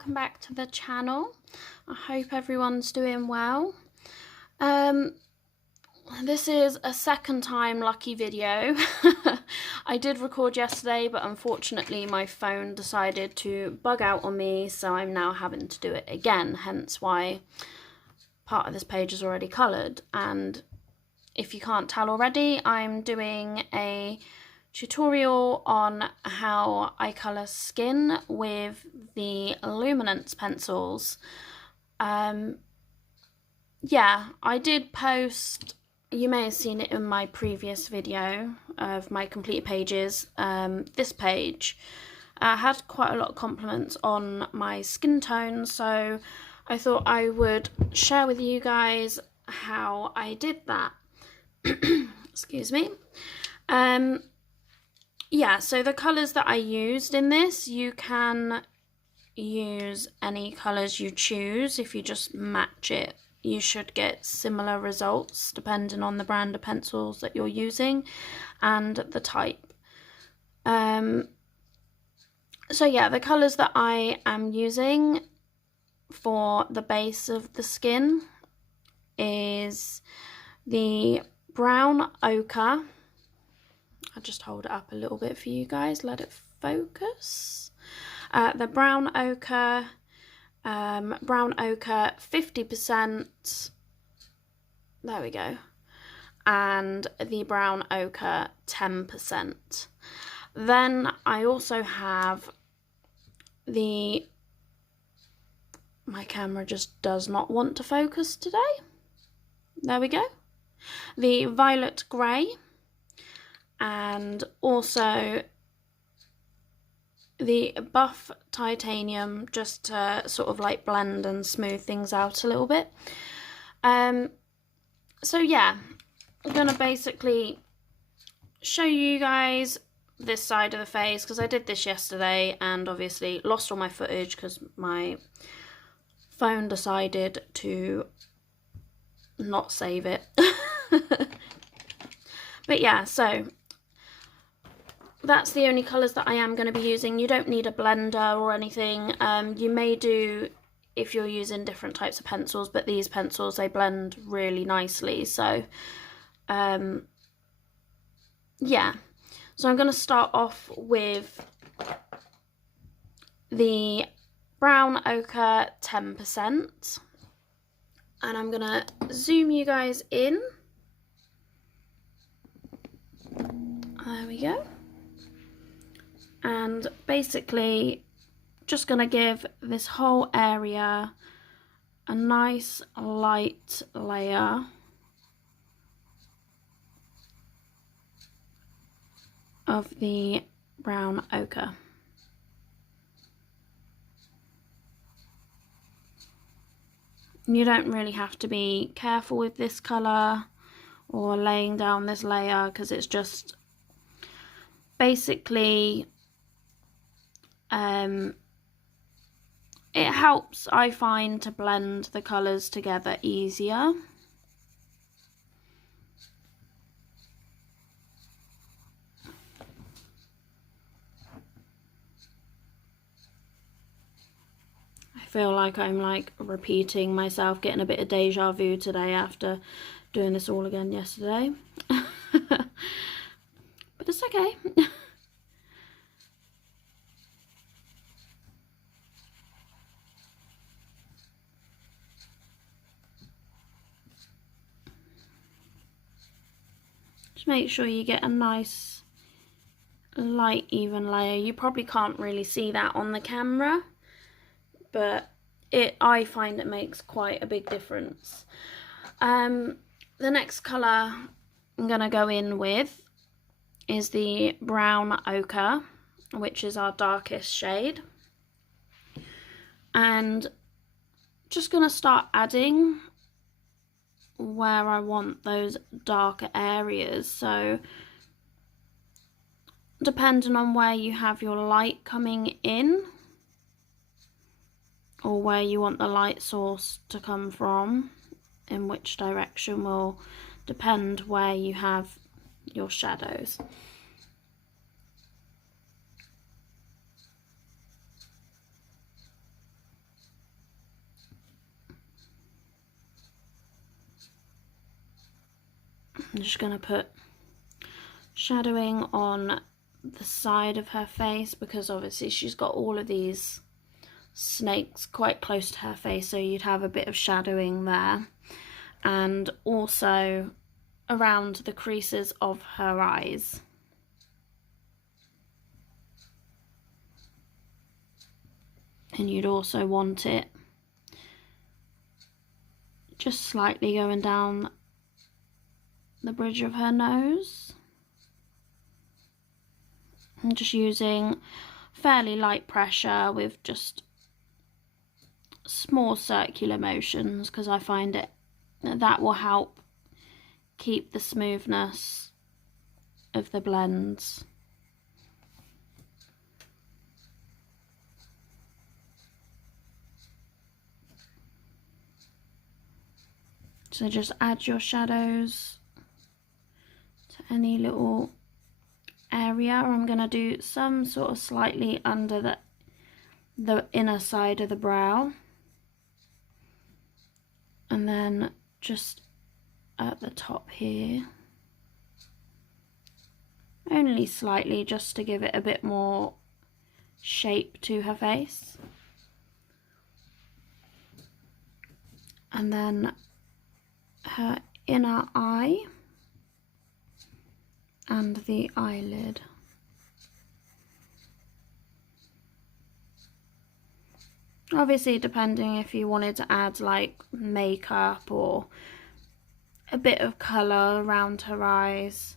welcome back to the channel. I hope everyone's doing well. This is a second time lucky video. I did record yesterday, but unfortunately my phone decided to bug out on me, so I'm now having to do it again, hence why part of this page is already coloured. And if you can't tell already, I'm doing a tutorial on how I colour skin with the luminance pencils. Yeah, I did post, you may have seen it in my previous video of my completed pages, this page. I had quite a lot of compliments on my skin tone, so I thought I would share with you guys how I did that. Excuse me. Yeah, so the colours that I used in this, you can use any colours you choose. If you just match it, you should get similar results depending on the brand of pencils that you're using and the type. So yeah, the colours that I am using for the base of the skin is the brown ochre. I'll just hold it up a little bit for you guys, let it focus. The brown ochre 50%, there we go, and the brown ochre 10%. Then I also have my camera just does not want to focus today. There we go. The violet grey, and also the buff titanium, just to sort of like blend and smooth things out a little bit. So yeah, I'm gonna basically show you guys this side of the face, because I did this yesterday and obviously lost all my footage because my phone decided to not save it. But yeah, so that's the only colours that I am going to be using. You don't need a blender or anything. You may do if you're using different types of pencils, but these pencils, they blend really nicely. So yeah, so I'm going to start off with the brown ochre 10%, and I'm going to zoom you guys in. There we go. And basically just going to give this whole area a nice light layer of the brown ochre. You don't really have to be careful with this colour or laying down this layer, because it's just basically it helps, I find, to blend the colours together easier. I feel like I'm like repeating myself, getting a bit of deja vu today after doing this all again yesterday. But it's okay. Just make sure you get a nice light even layer. You probably can't really see that on the camera, but I find it makes quite a big difference. The next colour I'm going to go in with is the brown ochre, which is our darkest shade. And just going to start adding where I want those darker areas. So depending on where you have your light coming in, or where you want the light source to come from, in which direction will depend where you have your shadows. I'm just going to put shadowing on the side of her face, because obviously she's got all of these snakes quite close to her face, so you'd have a bit of shadowing there, and also around the creases of her eyes. And you'd also want it just slightly going down the bridge of her nose. I'm just using fairly light pressure with just small circular motions, because I find that will help keep the smoothness of the blends. So just add your shadows to any little area. I'm going to do some sort of slightly under the inner side of the brow, and then just at the top here, only slightly, just to give it a bit more shape to her face. And then her inner eye and the eyelid. Obviously, depending if you wanted to add like makeup or a bit of colour around her eyes,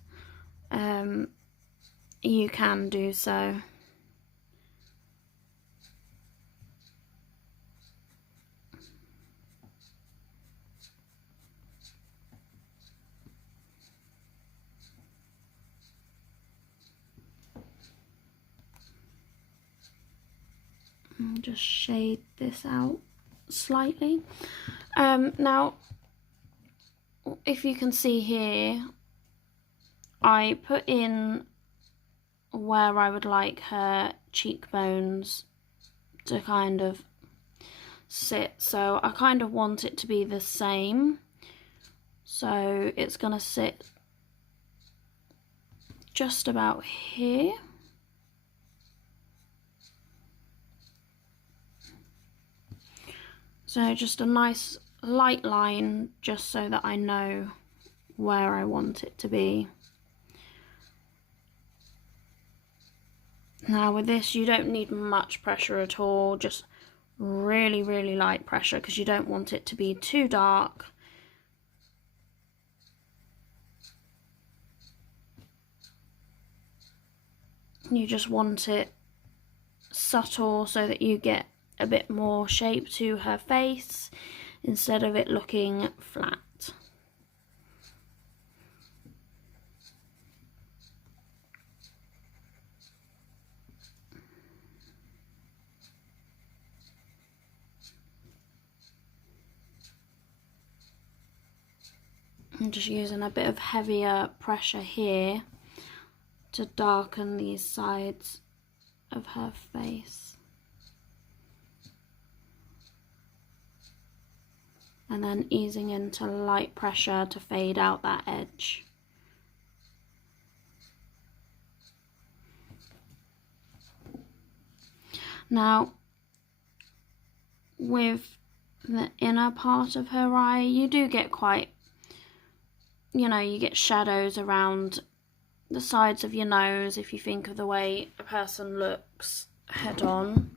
you can do so. I'll just shade this out slightly. Now, if you can see here, I put in where I would like her cheekbones to kind of sit, so I kind of want it to be the same, so it's gonna sit just about here. So just a nice light line, just so that I know where I want it to be. Now with this, you don't need much pressure at all, just really, really light pressure, because you don't want it to be too dark. You just want it subtle, so that you get a bit more shape to her face instead of it looking flat. I'm just using a bit of heavier pressure here to darken these sides of her face. And then easing into light pressure to fade out that edge. Now, with the inner part of her eye, you do get quite, you know, you get shadows around the sides of your nose if you think of the way a person looks head on.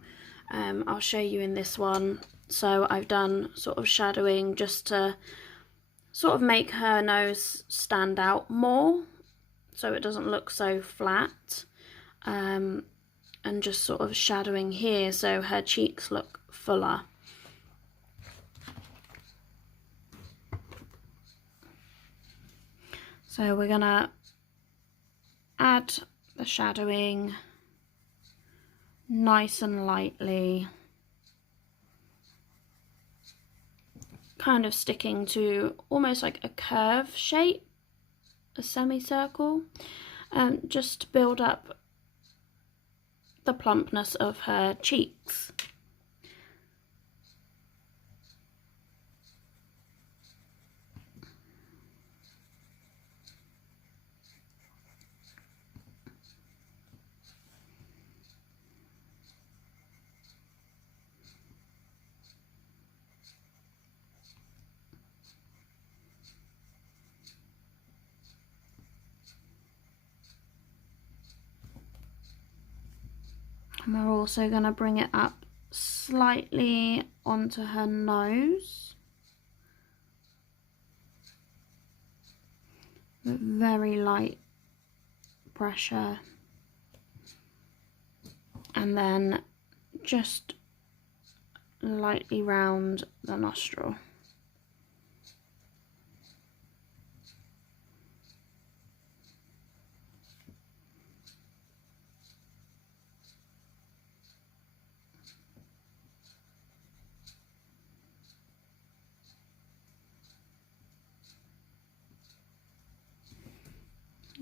I'll show you in this one. So I've done sort of shadowing just to sort of make her nose stand out more, so it doesn't look so flat, and just sort of shadowing here so her cheeks look fuller. So we're gonna add the shadowing nice and lightly, kind of sticking to almost like a curve shape, a semicircle, just to build up the plumpness of her cheeks. And we're also going to bring it up slightly onto her nose. With very light pressure. And then just lightly round the nostril.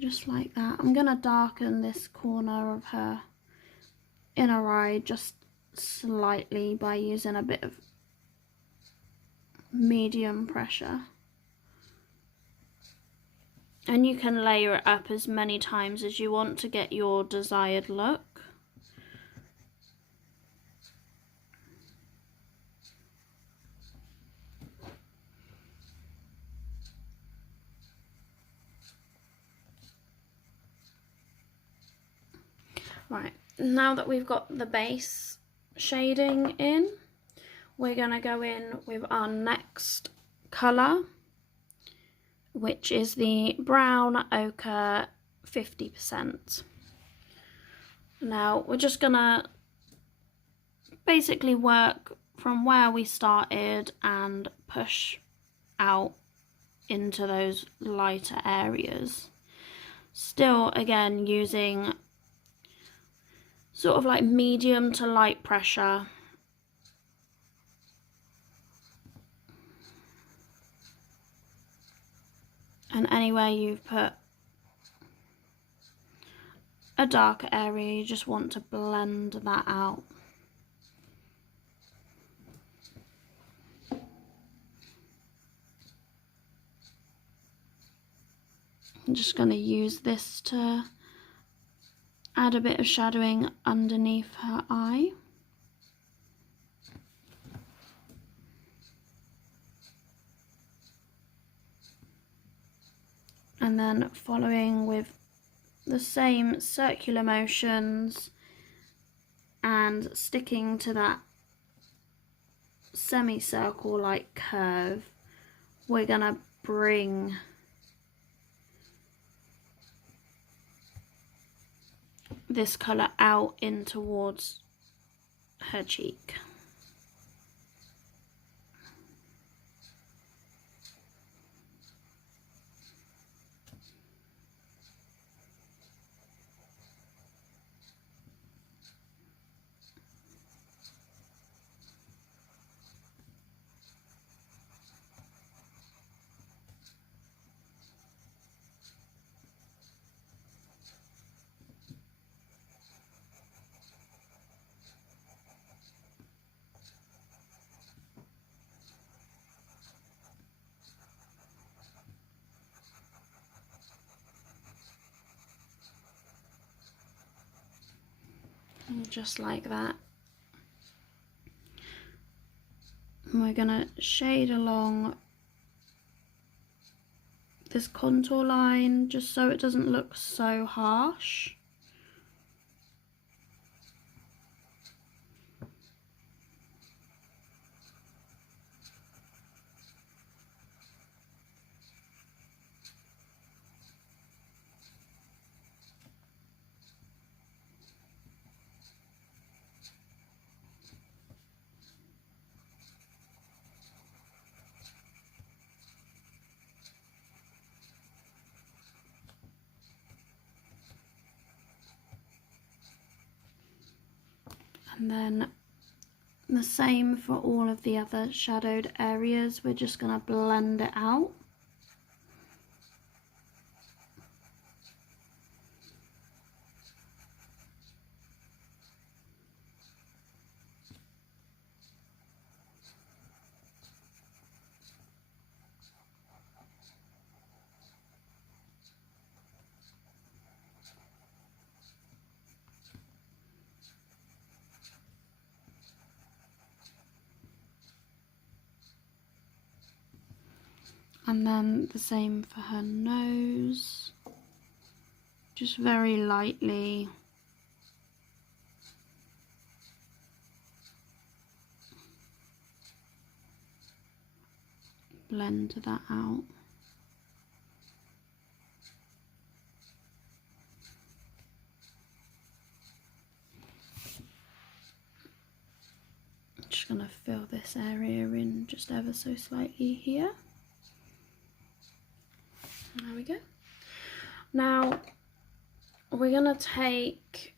Just like that. I'm going to darken this corner of her inner eye just slightly by using a bit of medium pressure. And you can layer it up as many times as you want to get your desired look. Right, now that we've got the base shading in, we're going to go in with our next colour, which is the brown ochre 50%. Now we're just going to basically work from where we started and push out into those lighter areas. Still, again, using sort of like medium to light pressure. And anywhere you've put a darker area, you just want to blend that out. I'm just going to use this to add a bit of shadowing underneath her eye. And then following with the same circular motions and sticking to that semicircle like curve, we're going to bring this colour out in towards her cheek. And just like that. And we're going to shade along this contour line just so it doesn't look so harsh. And then the same for all of the other shadowed areas, we're just going to blend it out. And then the same for her nose, just very lightly blend that out. Just going to fill this area in just ever so slightly here. There we go. Now we're going to take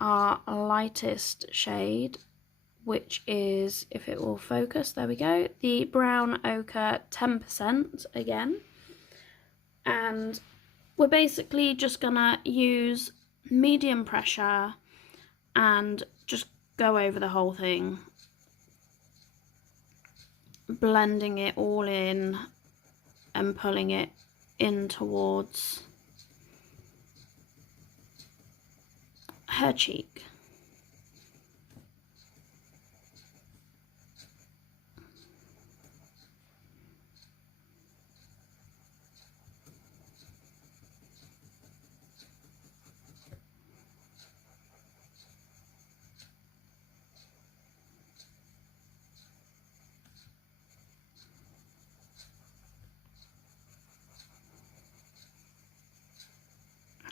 our lightest shade, which is, if it will focus, there we go, the brown ochre 10% again. And we're basically just going to use medium pressure and just go over the whole thing, blending it all in and pulling it in towards her cheek.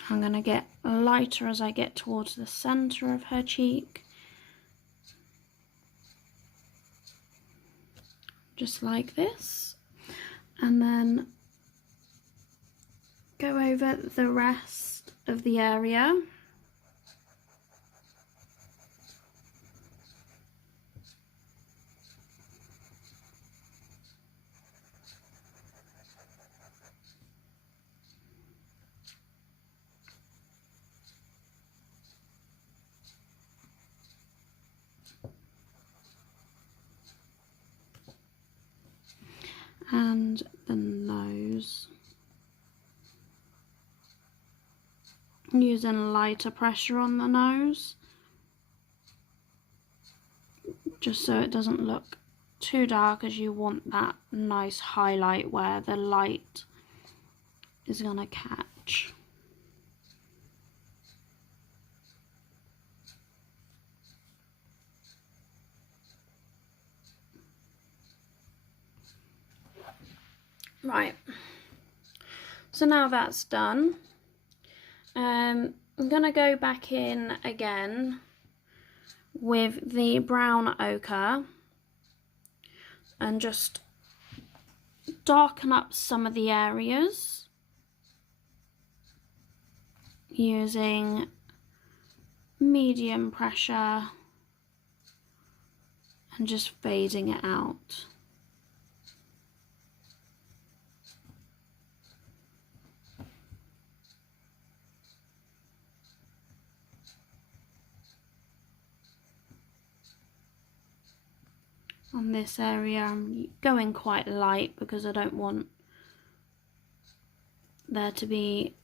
I'm going to get lighter as I get towards the center of her cheek. Just like this. And then go over the rest of the area. And the nose, using lighter pressure on the nose, just so it doesn't look too dark, as you want that nice highlight where the light is going to catch. Right, so now that's done, I'm going to go back in again with the brown ochre and just darken up some of the areas using medium pressure and just fading it out. On this area I'm going quite light because I don't want there to be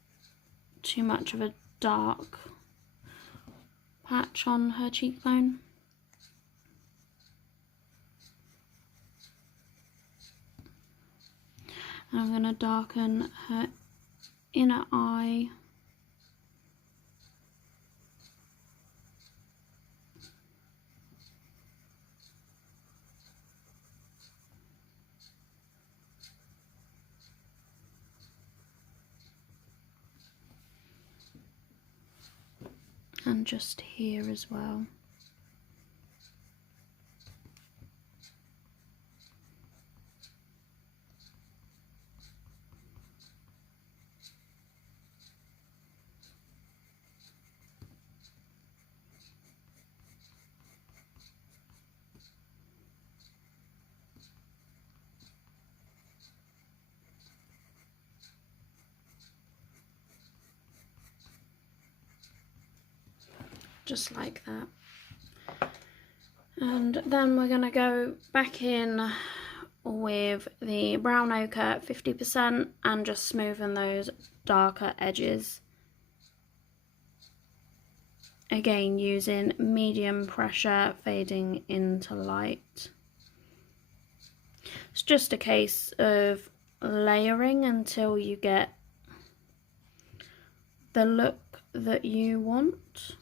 too much of a dark patch on her cheekbone. And I'm going to darken her inner eye. And just here as well. Just like that. And then we're going to go back in with the brown ochre 50% and just smoothen those darker edges. Again, using medium pressure, fading into light. It's just a case of layering until you get the look that you want.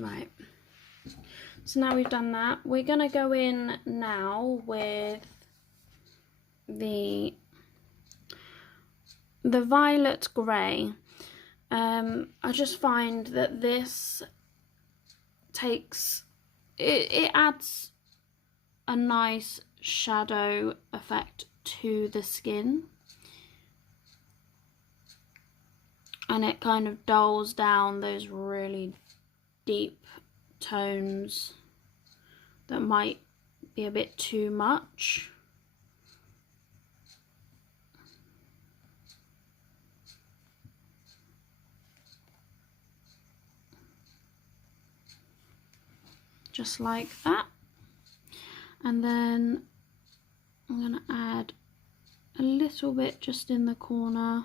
Right, so now we've done that, we're going to go in now with the violet grey. I just find that this takes, it adds a nice shadow effect to the skin, and it kind of dulls down those really deep tones that might be a bit too much. Just like that. And then I'm going to add a little bit just in the corner.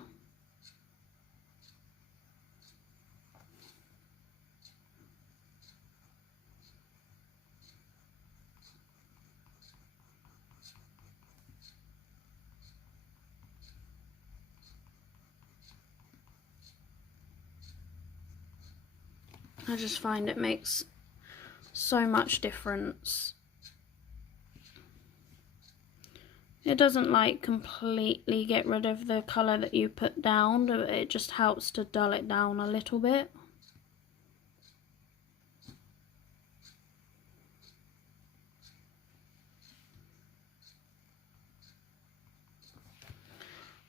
I just find it makes so much difference. It doesn't like completely get rid of the colour that you put down, but it just helps to dull it down a little bit.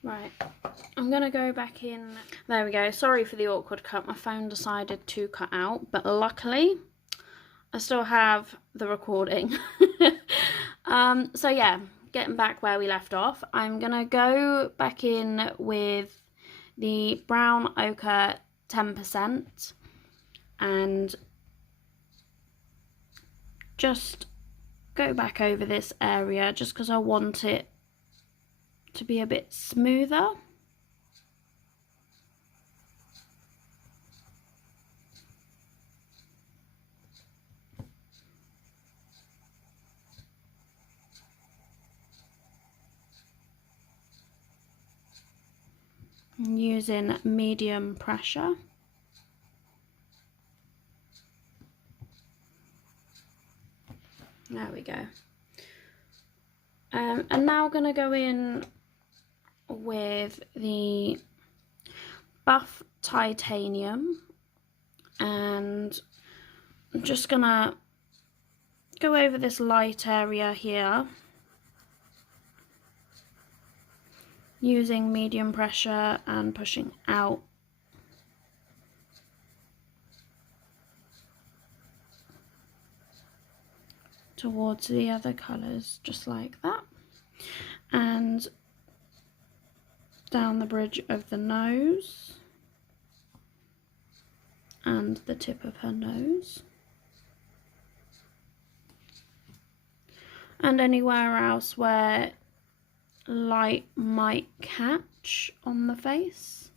Right, I'm going to go back in. There we go. Sorry for the awkward cut. My phone decided to cut out, but luckily I still have the recording. So yeah, getting back where we left off, I'm going to go back in with the brown ochre 10% and just go back over this area just because I want it to be a bit smoother. I'm using medium pressure. There we go. And now I'm going to go in with the buff titanium, and I'm just going to go over this light area here using medium pressure and pushing out. Towards the other colours, just like that, and down the bridge of the nose and the tip of her nose, and anywhere else where light might catch on the face.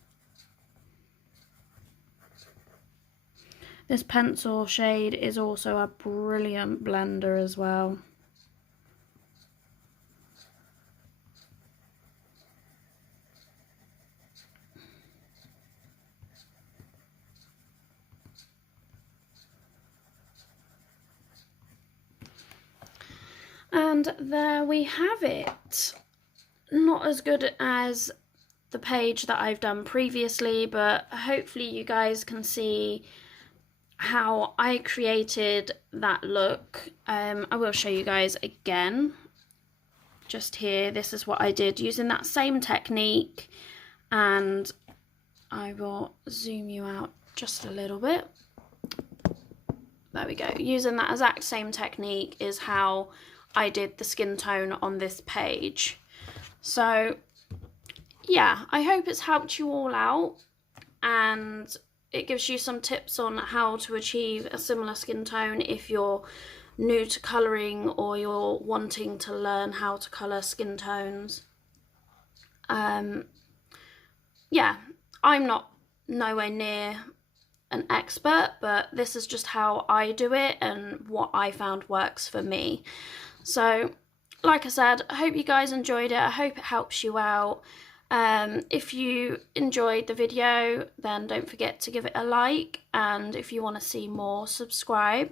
This pencil shade is also a brilliant blender as well. And there we have it. Not as good as the page that I've done previously, but hopefully you guys can see how I created that look. I will show you guys again. Just here, this is what I did using that same technique, and I will zoom you out just a little bit. There we go. Using that exact same technique is how I did the skin tone on this page. So yeah, I hope it's helped you all out, and it gives you some tips on how to achieve a similar skin tone if you're new to colouring or you're wanting to learn how to colour skin tones. Yeah, I'm not nowhere near an expert, but this is just how I do it and what I found works for me. So like I said, I hope you guys enjoyed it. I hope it helps you out. If you enjoyed the video, then don't forget to give it a like, and if you want to see more, subscribe.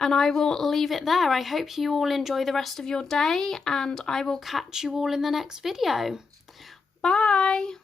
And I will leave it there. I hope you all enjoy the rest of your day, and I will catch you all in the next video. Bye!